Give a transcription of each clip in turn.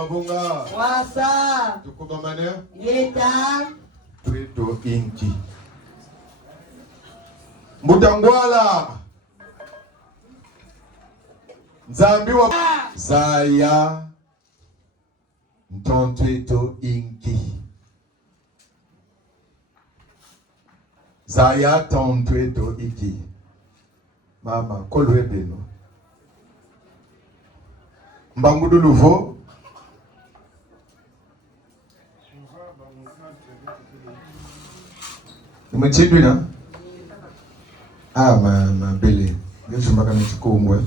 wabunga. Wasa. Tukubamane. Yeta. Tweto inki. Mutangwala. Nzambi wa Zaya. Ntontweto inki. Zaya tontweto inki. Mama, kolwe beno. Mbangudu Louveau. Umechidwina? Ma bele. Yesu makana chikumbwe.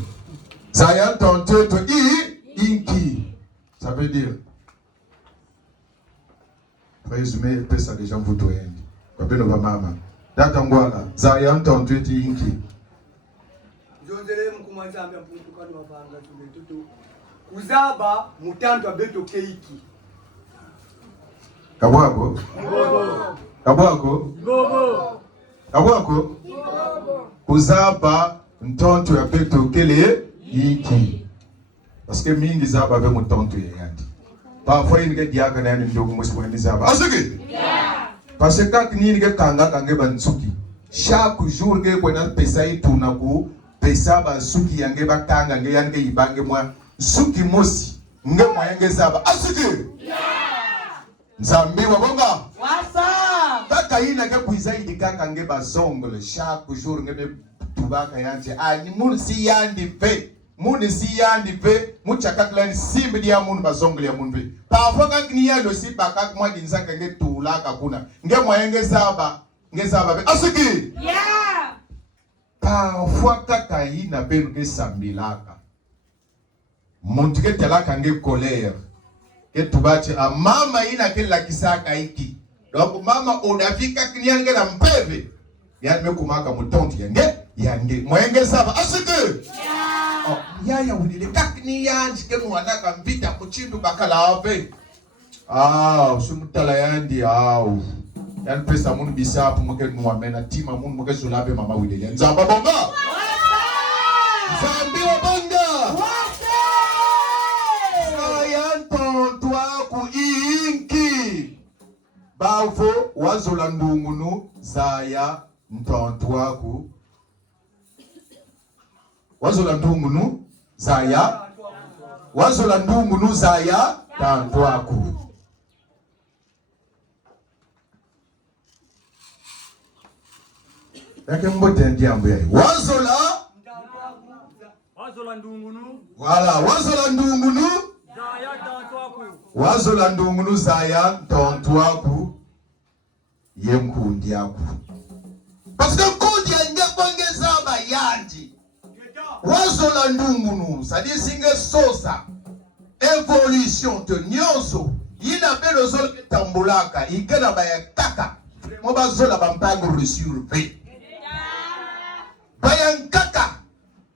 Zaya tontweto inki. Ça veut dire. Résumé, pesa déjà mvuto yendi. Kwa beno ba mama. Data ngwala. Zaya tontweto inki. Jondele mkumwanza ambia mpuntukani wapanga tumetutu. Uzaba mutantu abeto keiki. Kabwako? Kabwako? Kabwako? Uzaba ntonto ya beto kele iki. Parce que mingi zaba ve mutonto ya yandi. Parfois il y a des gens qui ont dit que zaba. Asuki? Parce que quand il y a kanga kange bansuki. Chaque jour que kuna pesa ituna ku pesa bansuki yange bakanga nge yange ibange mwa suki mosi nge mwa yange zaba. Asuki? Nzambi wabonga? Wasa. Kaka ina ke kuizaidi kaka nge bazongole chaque jour nge tubaka yanje ani mun si yandi pe. Muni si yandi pe muchakaklan simbi ya mun bazongole ya mun pe. Parfois quand il y a le si bakak mwa dinzaka nge tulaka kuna nge mwa nge zaba pe. Asuki? Yeah. Parfois kaka ina pe nge sambilaka. Muntu ke telaka nge colère. Que tubache a mama ina ke la kisaka iki. Donc mama odafika kinyange na mpeve. Yani mekumaka mutonti yange mwenge saba. Asuki? Oh, yaya unile kakni yanji ke mwanaka mpita kuchindu bakala ape. Sumutala yandi yani pesa munu bisapu mwake mwamena tima munu mwake sulabe mama widele. Nzamba bonga? Nzambi wa bonga? Bavo wazola ndungunu Zaya ntontwaku. Wazola ndungunu Zaya. Wazola ndungunu Zaya tantwaku. Yake mbote ndiambo yayi. Wazola ndungunu. Wala wazola ndungunu Zaya tantwaku. Wazola ndungunu Zaya tantwaku. Yemkundi yaku. Parce que kundi yange zaba yandi. Wazola ndungunu, ça dit singe sosa. Évolution te nyonso. Ina belo zolo tambulaka, ikena baya kaka. Moba zola bampango resurve. Bayan kaka.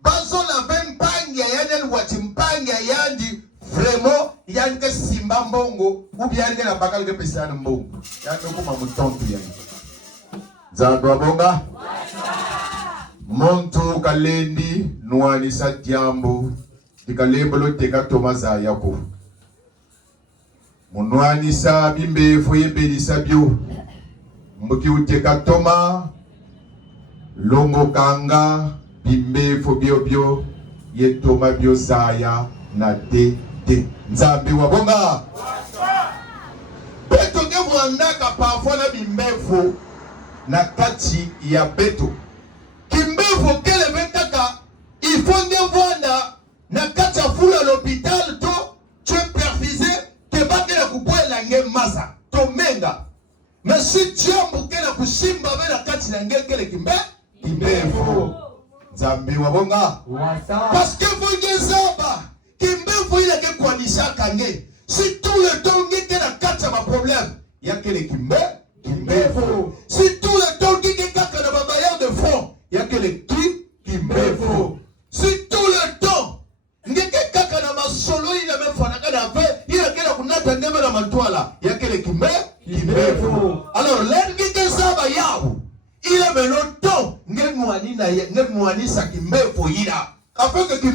Bazola bempangia yandi watimpangia yandi. Vraiment, yange simba mbongo, ubi yange na bakal ke pesana mbongo. Yange kuma mutontu yange. Zandwa bonga? Monto kalendi, nuani sa diambo, dikalebolo teka tomaza yako. Munuani sa bimbe foye beli sa bio. Mbuki uteka toma, longo kanga, bimbe fo bio, ye toma bio Zaya na de. Nzambi wabonga? Beto nge mwandaka parfois na bimbefu na kati ya beto. Kimbefu kele betaka ifo nge mwanda na kati ya fula l'hôpital to tu es perfusé ke bakela kukwela nge masa to menga. Mais si tu ambukela kushimba bela kati na nge kele kimbefu. Nzambi wabonga? Parce que vous nge zaba Kimbefu ile ke kwa nishaka nge. Si tout le temps nge ke na kata ma problème. Ya kele kimbe.